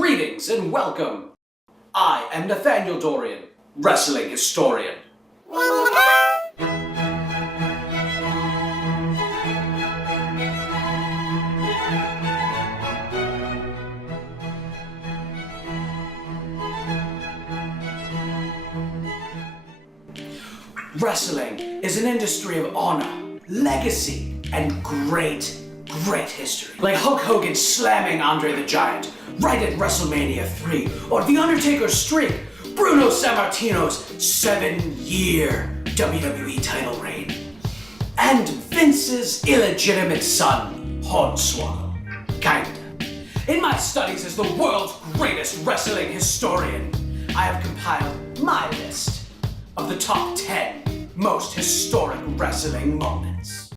Greetings and welcome. I am Nathaniel Dorian, wrestling historian. Wrestling is an industry of honor, legacy, and great history. Like Hulk Hogan slamming Andre the Giant right at WrestleMania 3, or The Undertaker's streak, Bruno Sammartino's 7-year WWE title reign, and Vince's illegitimate son, Hornswoggle. Kinda. In my studies as the world's greatest wrestling historian, I have compiled my list of the top 10 most historic wrestling moments.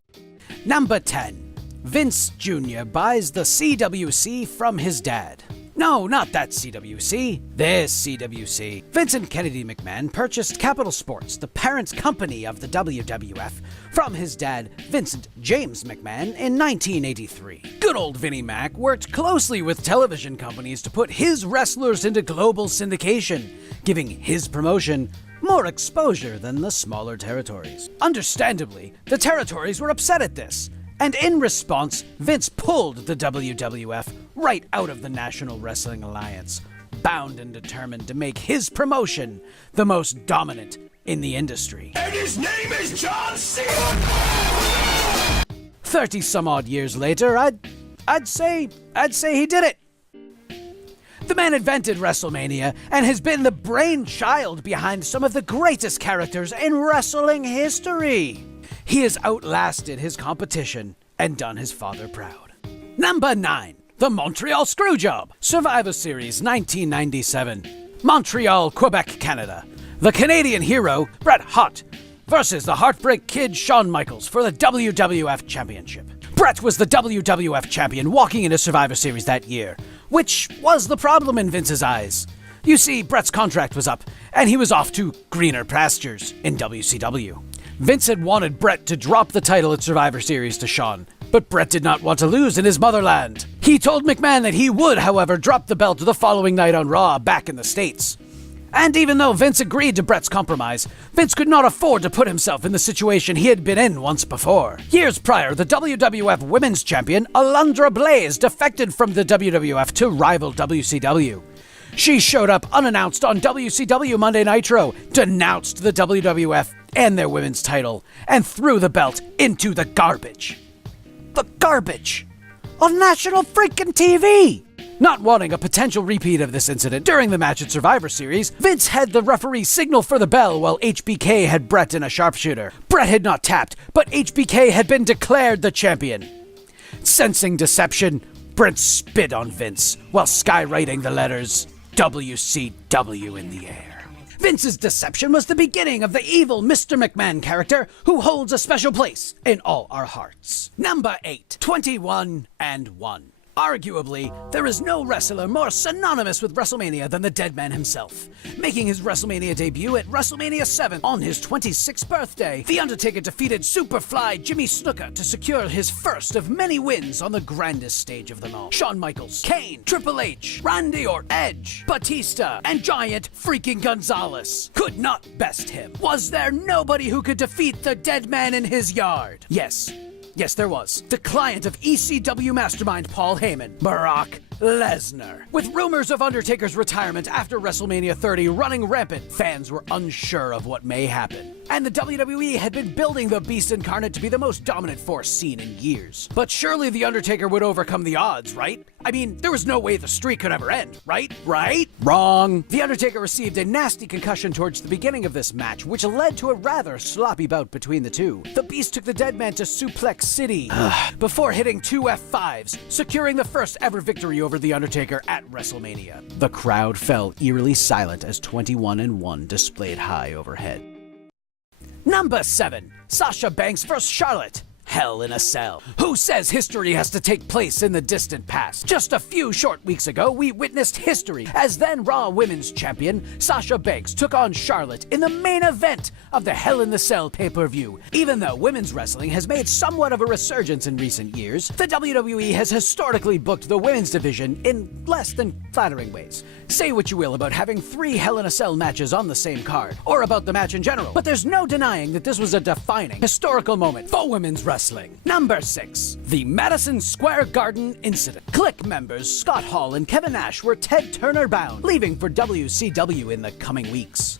Number 10. Vince Jr. buys the CWC from his dad. No, not that CWC. This CWC. Vincent Kennedy McMahon purchased Capital Sports, the parent company of the WWF, from his dad, Vincent James McMahon, in 1983. Good old Vinnie Mac worked closely with television companies to put his wrestlers into global syndication, giving his promotion more exposure than the smaller territories. Understandably, the territories were upset at this, and in response, Vince pulled the WWF right out of the National Wrestling Alliance, bound and determined to make his promotion the most dominant in the industry. And his name is John Cena! 30 some odd years later, I'd say he did it. The man invented WrestleMania and has been the brainchild behind some of the greatest characters in wrestling history. He has outlasted his competition and done his father proud. Number 9. The Montreal Screwjob. Survivor Series 1997. Montreal, Quebec, Canada. The Canadian hero, Bret Hart, versus the Heartbreak Kid Shawn Michaels for the WWF Championship. Bret was the WWF champion walking into Survivor Series that year, which was the problem in Vince's eyes. You see, Bret's contract was up, and he was off to greener pastures in WCW. Vince had wanted Bret to drop the title at Survivor Series to Shawn, but Bret did not want to lose in his motherland. He told McMahon that he would, however, drop the belt the following night on Raw back in the States. And even though Vince agreed to Bret's compromise, Vince could not afford to put himself in the situation he had been in once before. Years prior, the WWF Women's Champion, Alundra Blaze, defected from the WWF to rival WCW. She showed up unannounced on WCW Monday Nitro, denounced the WWF and their women's title, and threw the belt into the garbage. The garbage! On national freaking TV! Not wanting a potential repeat of this incident during the match at Survivor Series, Vince had the referee signal for the bell while HBK had Bret in a sharpshooter. Bret had not tapped, but HBK had been declared the champion. Sensing deception, Bret spit on Vince while skywriting the letters WCW in the air. Vince's deception was the beginning of the evil Mr. McMahon character who holds a special place in all our hearts. Number 8. 21 and 1. Arguably, there is no wrestler more synonymous with WrestleMania than the Dead Man himself. Making his WrestleMania debut at WrestleMania 7 on his 26th birthday, The Undertaker defeated Superfly Jimmy Snuka to secure his first of many wins on the grandest stage of them all. Shawn Michaels, Kane, Triple H, Randy Orton, Edge, Batista, and Giant freaking Gonzalez could not best him. Was there nobody who could defeat the Dead Man in his yard? Yes, there was. The client of ECW mastermind Paul Heyman, Brock Lesnar. With rumors of Undertaker's retirement after WrestleMania 30 running rampant, fans were unsure of what may happen. And the WWE had been building the Beast Incarnate to be the most dominant force seen in years. But surely The Undertaker would overcome the odds, right? I mean, there was no way the streak could ever end, right? Right? Wrong. The Undertaker received a nasty concussion towards the beginning of this match, which led to a rather sloppy bout between the two. The Beast took the Dead Man to Suplex City before hitting 2 F5s, securing the first ever victory over The Undertaker at WrestleMania. The crowd fell eerily silent as 21 and 1 displayed high overhead. Number 7. Sasha Banks vs. Charlotte Hell in a Cell. Who says history has to take place in the distant past? Just a few short weeks ago, we witnessed history as then Raw Women's Champion Sasha Banks took on Charlotte in the main event of the Hell in the Cell pay-per-view. Even though women's wrestling has made somewhat of a resurgence in recent years, the WWE has historically booked the women's division in less than flattering ways. Say what you will about having 3 Hell in a Cell matches on the same card, or about the match in general, but there's no denying that this was a defining historical moment for women's wrestling. Number 6. The Madison Square Garden Incident. Click members Scott Hall and Kevin Nash were Ted Turner bound, leaving for WCW in the coming weeks.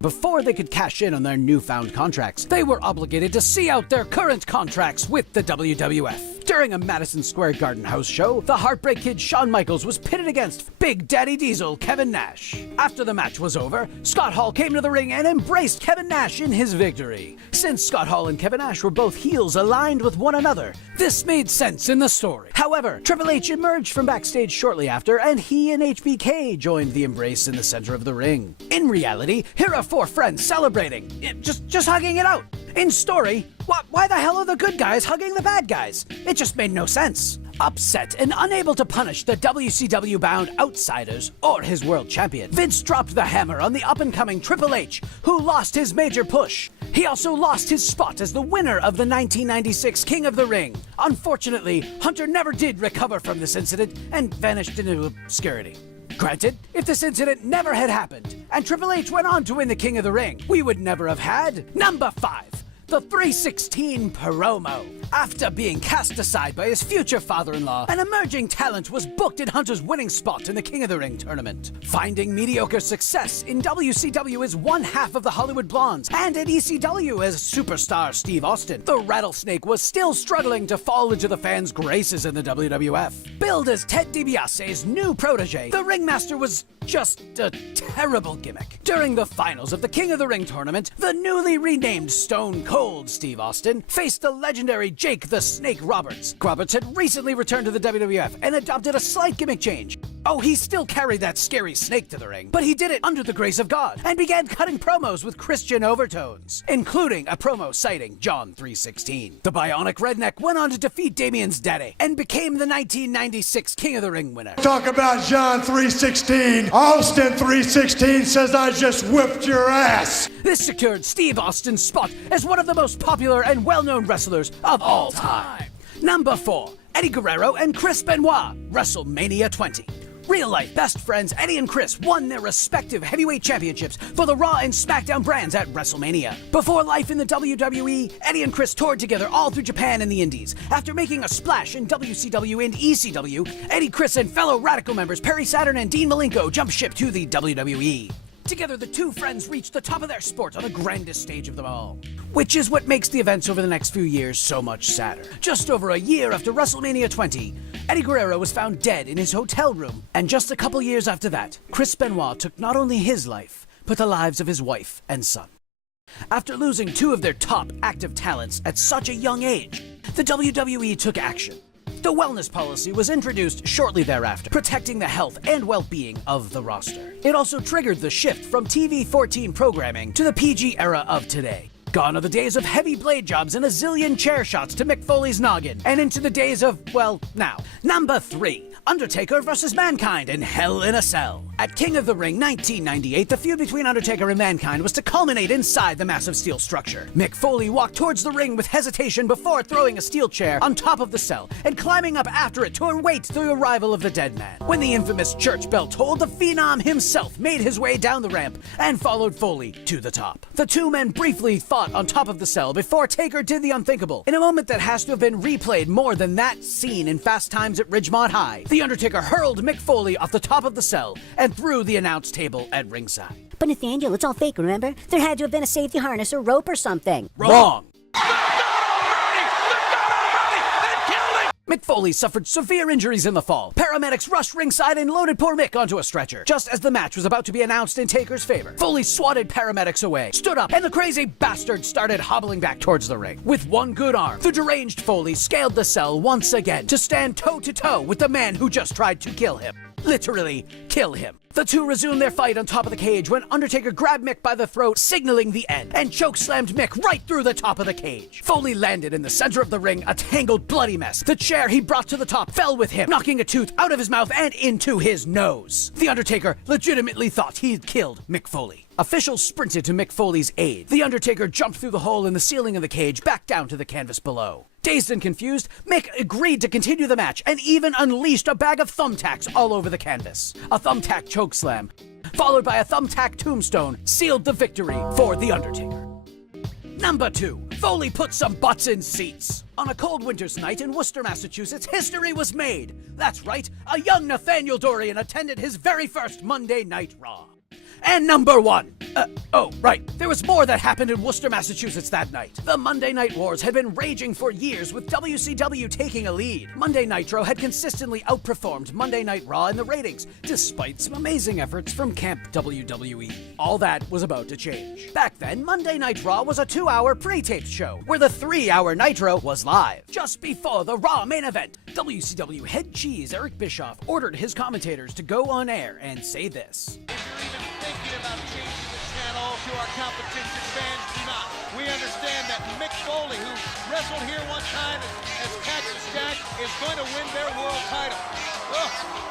Before they could cash in on their newfound contracts, they were obligated to see out their current contracts with the WWF. During a Madison Square Garden house show, the Heartbreak Kid Shawn Michaels was pitted against Big Daddy Diesel Kevin Nash. After the match was over, Scott Hall came to the ring and embraced Kevin Nash in his victory. Since Scott Hall and Kevin Nash were both heels aligned with one another, this made sense in the story. However, Triple H emerged from backstage shortly after, and he and HBK joined the embrace in the center of the ring. In reality, here are 4 friends celebrating, just hugging it out. In story, why the hell are the good guys hugging the bad guys? It just made no sense. Upset and unable to punish the WCW-bound outsiders or his world champion, Vince dropped the hammer on the up-and-coming Triple H, who lost his major push. He also lost his spot as the winner of the 1996 King of the Ring. Unfortunately, Hunter never did recover from this incident and vanished into obscurity. Granted, if this incident never had happened, and Triple H went on to win the King of the Ring, we would never have had Number 5. The 316 promo. After being cast aside by his future father-in-law, an emerging talent was booked in Hunter's winning spot in the King of the Ring tournament. Finding mediocre success in WCW as one half of the Hollywood Blondes, and at ECW as superstar Steve Austin, the Rattlesnake was still struggling to fall into the fans' graces in the WWF. Billed as Ted DiBiase's new protege, the Ringmaster was just a terrible gimmick. During the finals of the King of the Ring tournament, the newly renamed Stone Cold Steve Austin faced the legendary Jake the Snake Roberts. Roberts had recently returned to the WWF and adopted a slight gimmick change. Oh, he still carried that scary snake to the ring, but he did it under the grace of God and began cutting promos with Christian overtones, including a promo citing John 3:16. The Bionic Redneck went on to defeat Damien's daddy and became the 1996 King of the Ring winner. Talk about John 3:16. Austin 3:16 says I just whipped your ass. This secured Steve Austin's spot as one of the most popular and well-known wrestlers of all time. Number 4. Eddie Guerrero and Chris Benoit, WrestleMania 20. Real-life best friends Eddie and Chris won their respective heavyweight championships for the Raw and SmackDown brands at WrestleMania. Before life in the WWE, Eddie and Chris toured together all through Japan and the Indies. After making a splash in WCW and ECW, Eddie, Chris, and fellow Radical members Perry Saturn and Dean Malenko jumped ship to the WWE. Together, the two friends reached the top of their sport on the grandest stage of them all. Which is what makes the events over the next few years so much sadder. Just over a year after WrestleMania 20, Eddie Guerrero was found dead in his hotel room. And just a couple years after that, Chris Benoit took not only his life, but the lives of his wife and son. After losing 2 of their top active talents at such a young age, the WWE took action. The wellness policy was introduced shortly thereafter, protecting the health and well-being of the roster. It also triggered the shift from TV-14 programming to the PG era of today. Gone are the days of heavy blade jobs and a zillion chair shots to Mick Foley's noggin, and into the days of, well, now. Number 3. Undertaker vs. Mankind in Hell in a Cell. At King of the Ring 1998, the feud between Undertaker and Mankind was to culminate inside the massive steel structure. Mick Foley walked towards the ring with hesitation before throwing a steel chair on top of the cell and climbing up after it to await the arrival of the dead man. When the infamous church bell tolled, the Phenom himself made his way down the ramp and followed Foley to the top. The two men briefly fought on top of the cell before Taker did the unthinkable. In a moment that has to have been replayed more than that scene in Fast Times at Ridgemont High, The Undertaker hurled Mick Foley off the top of the cell and through the announce table at ringside. But Nathaniel, it's all fake, remember? There had to have been a safety harness or rope or something. Wrong! Mick Foley suffered severe injuries in the fall. Paramedics rushed ringside and loaded poor Mick onto a stretcher. Just as the match was about to be announced in Taker's favor, Foley swatted paramedics away, stood up, and the crazy bastard started hobbling back towards the ring. With one good arm, the deranged Foley scaled the cell once again to stand toe-to-toe with the man who just tried to kill him. literally kill him. The two resumed their fight on top of the cage when Undertaker grabbed Mick by the throat, signaling the end, and chokeslammed Mick right through the top of the cage. Foley landed in the center of the ring, a tangled, bloody mess. The chair he brought to the top fell with him, knocking a tooth out of his mouth and into his nose. The Undertaker legitimately thought he'd killed Mick Foley. Officials sprinted to Mick Foley's aid. The Undertaker jumped through the hole in the ceiling of the cage back down to the canvas below. Dazed and confused, Mick agreed to continue the match and even unleashed a bag of thumbtacks all over the canvas. A thumbtack chokeslam, followed by a thumbtack tombstone, sealed the victory for The Undertaker. Number 2. Foley put some butts in seats. On a cold winter's night in Worcester, Massachusetts, history was made. That's right, a young Nathaniel Dorian attended his very first Monday Night Raw. And number 1. There was more that happened in Worcester, Massachusetts that night. The Monday Night Wars had been raging for years, with WCW taking a lead. Monday Nitro had consistently outperformed Monday Night Raw in the ratings, despite some amazing efforts from Camp WWE. All that was about to change. Back then, Monday Night Raw was a 2-hour pre-taped show, where the 3-hour Nitro was live. Just before the Raw main event, WCW head cheese Eric Bischoff ordered his commentators to go on air and say this. Thinking about changing the channel to our competition fans, do not. We understand that Mick Foley, who wrestled here one time as Cactus Jack, is going to win their world title.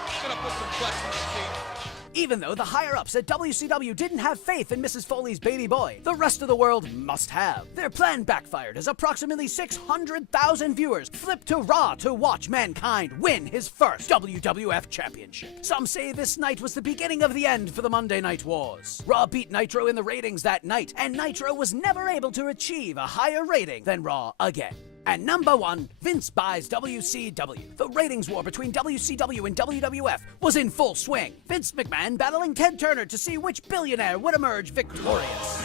It's going to put some butts in the seat. Even though the higher-ups at WCW didn't have faith in Mrs. Foley's baby boy, the rest of the world must have. Their plan backfired as approximately 600,000 viewers flipped to Raw to watch Mankind win his first WWF Championship. Some say this night was the beginning of the end for the Monday Night Wars. Raw beat Nitro in the ratings that night, and Nitro was never able to achieve a higher rating than Raw again. And number 1, Vince buys WCW. The ratings war between WCW and WWF was in full swing. Vince McMahon battling Ted Turner to see which billionaire would emerge victorious.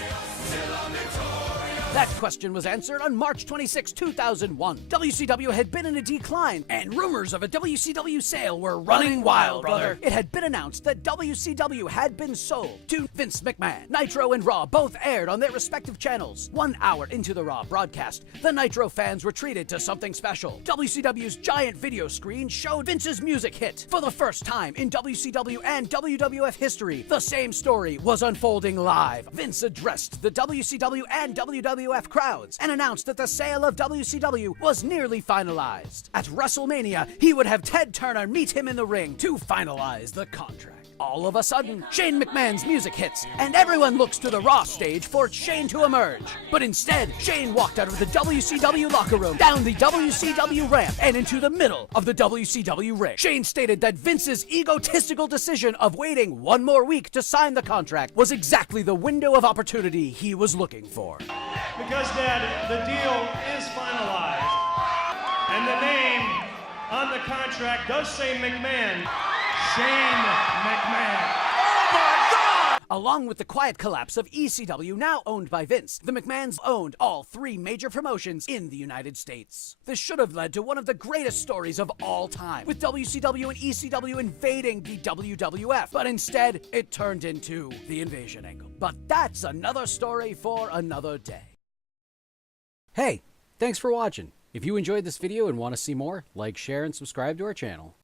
That question was answered on March 26, 2001. WCW had been in a decline, and rumors of a WCW sale were running wild, brother. It had been announced that WCW had been sold to Vince McMahon. Nitro and Raw both aired on their respective channels. 1 hour into the Raw broadcast, the Nitro fans were treated to something special. WCW's giant video screen showed Vince's music hit. For the first time in WCW and WWF history, the same story was unfolding live. Vince addressed the WCW and WWF crowds and announced that the sale of WCW was nearly finalized. At WrestleMania, he would have Ted Turner meet him in the ring to finalize the contract. All of a sudden, Shane McMahon's music hits, and everyone looks to the Raw stage for Shane to emerge. But instead, Shane walked out of the WCW locker room, down the WCW ramp, and into the middle of the WCW ring. Shane stated that Vince's egotistical decision of waiting 1 more week to sign the contract was exactly the window of opportunity he was looking for. Because, Dad, the deal is finalized, and the name on the contract does say McMahon. Shane McMahon. Oh my God! Along with the quiet collapse of ECW, now owned by Vince, the McMahons owned all 3 major promotions in the United States. This should have led to one of the greatest stories of all time, with WCW and ECW invading the WWF, but instead, it turned into the invasion angle. But that's another story for another day. Hey, thanks for watching. If you enjoyed this video and want to see more, like, share, and subscribe to our channel.